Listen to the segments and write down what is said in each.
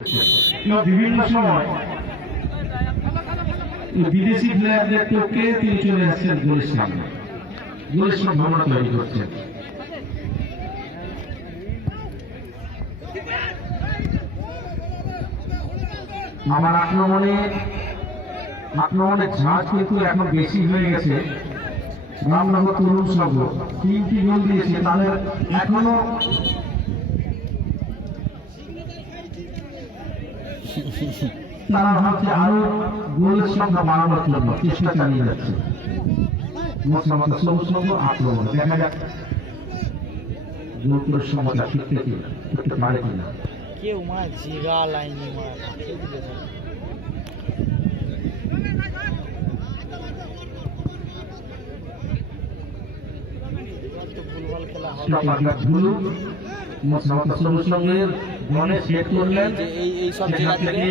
বিভিন্ন সময় বিদেশি প্লেয়ারদের টপকে তিনি চলে আসছেন গোলের সামনে, গোলের সম্ভাবনা তৈরি করছেন। আমার আক্রমণের ঝাঁজ কিন্তু এখন বেশি হয়ে গেছে। রামনগর তরুণ সংঘ 3টি গোল দিয়েছে, তাদের এখনো তারা ভাবছে আরো গোলের সংখ্যা বাড়ানোর জন্য চেষ্টা চালিয়ে যাচ্ছে। সবুজ সংঘ আক্রমণ, দেখা যাক গোলের সংখ্যা করতে পারে কিনা। কেউ মা জিগা লাইনি মা সবুজ সংঘের মনে সেট করলেন এই সব জায়গা থেকে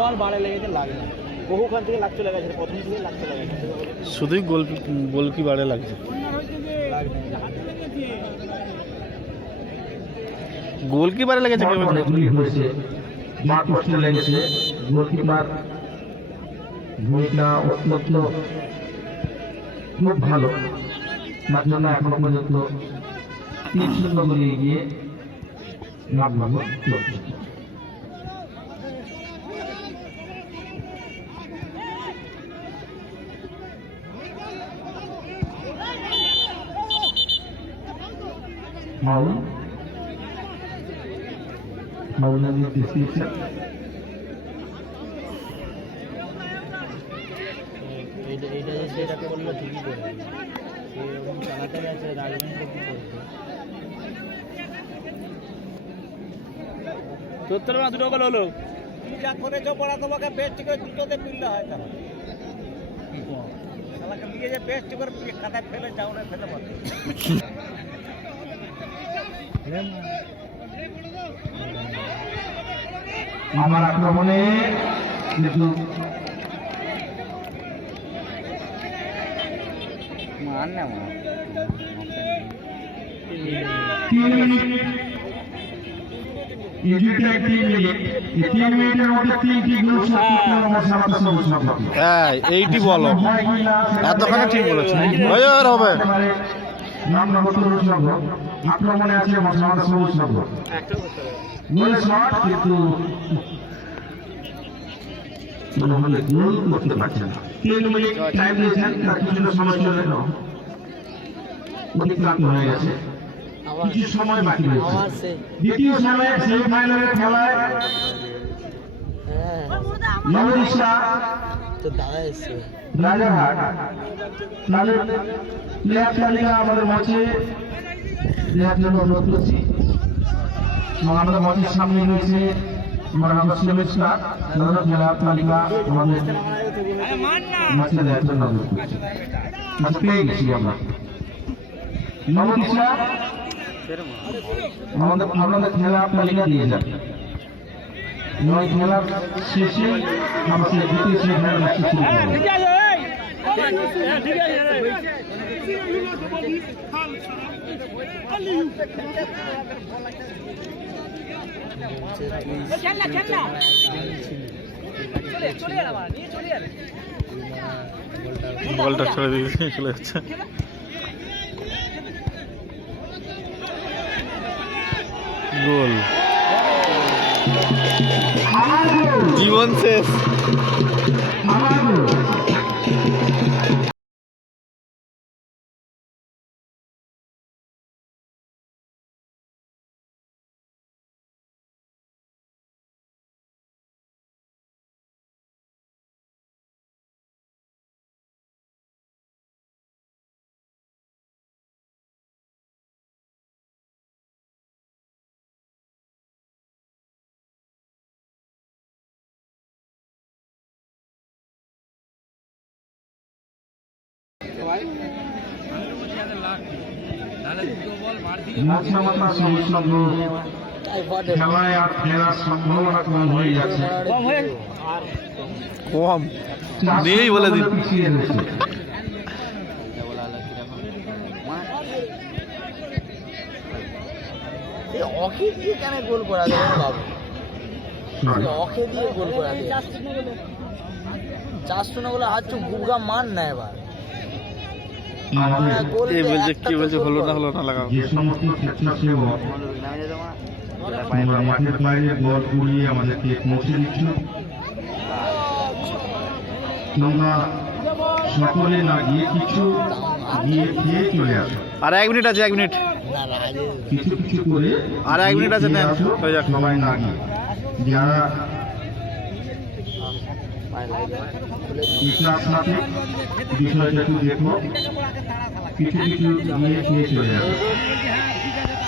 বল বাড়ে লেগেছে, লাগে না বহুখান থেকে লাগ চলে গেছে, প্রথম থেকে লাগ চলে গেছে, শুধুই গোল কি বাড়ে লাগছে। গোল কি বাড়ে লেগেছে, হয়েছে মার পোস্টে লেগেছে। গোলকিপার ভূমিকা অত্যন্ত খুব ভালো, তার জন্য এখনো পর্যন্ত 3-0 গোলে এগিয়ে রামনগর চলছে। মাউলের নির্দেশ দিয়েছে। এইটা যে সেটা করলো ঠিকই করে, সেরকম চালাতে গেছে রাজনীতি কি করবে। সত্তর না দুটো গোল হলো, কি যা করেছো পড়া তোমাকে বেস্ট করে দুটোতে পিললে হয়। তাহলে শালাকে নিয়ে যে বেস্ট করে কাদায় ফেলে যাও না, ফেলে বল আমার আক্রমণে কিন্তু মান না মা 3 মিনিট এইটি বলো, এতখানি ঠিক বলেছে, হবে আক্রমণে আছে সবুজ সংঘ, কিন্তু গোল করতে পারছে না। 3 মিনিট টাইম দিয়েছেন, তার কিছুটা সময় চলে গেল, অতিক্রান্ত হয়ে গেছে, কিছু সময় বাকি রয়েছে। দ্বিতীয় সময়ে সেমিফাইনালের খেলায় নবদিশা রাজারহাট তাদের প্লেয়ার তালিকা আমাদের মাঝে দেওয়ার জন্য অনুরোধ করছি। আমাদের মাঝের সামনে রয়েছে প্লেয়ার তালিকা আমাদের মাঝে দেওয়ার জন্য অনুরোধ করছি। পেয়ে গেছি আমরা নবদিশা, আমাদের খেলা তালিকা দিয়ে যান। খেলার শেষে আমাদের দ্বিতীয় সেমিফাইনাল ম্যাচটি শুরু করব। বলটা ছেড়ে দিয়েছে, চলে যাচ্ছে। গোল, জীবন শেষ। খেলায় আর ফেরার সম্ভাবনা কম হয়ে যাচ্ছে, কম নেই বলে দিন। পিছিয়ে রয়েছে। এই অখে দিয়ে কেন গোল করা দেবে বাবু? Sorry. অখে দিয়ে গোল করা দেবে 4-0 বলে হাত চুপ গুগা মান না এবার। আমাদের গোল এই বলছে একটা কি বলছে তো হলো গোল না করে। হলো না লাগাও যে সমস্ত স্বেচ্ছাসেবক তোমরা মাঠের বাইরে বল কুড়িয়ে আমাদেরকে পৌঁছে দিচ্ছ, তোমরা সকলে না গিয়ে কিছু গিয়ে খেয়ে চলে আসো, আর 1 মিনিট আছে 1 মিনিট না রাজে কিছু কিছু করে আর 1 মিনিট আছে, গিয়ে নেন, আসো, হয়ে যাক। সবাই না গিয়ে যারা ইতিহাস সাথে বিষয়টা একটু দেখো, কিছু কিছু গিয়ে খেয়ে চলে আসো।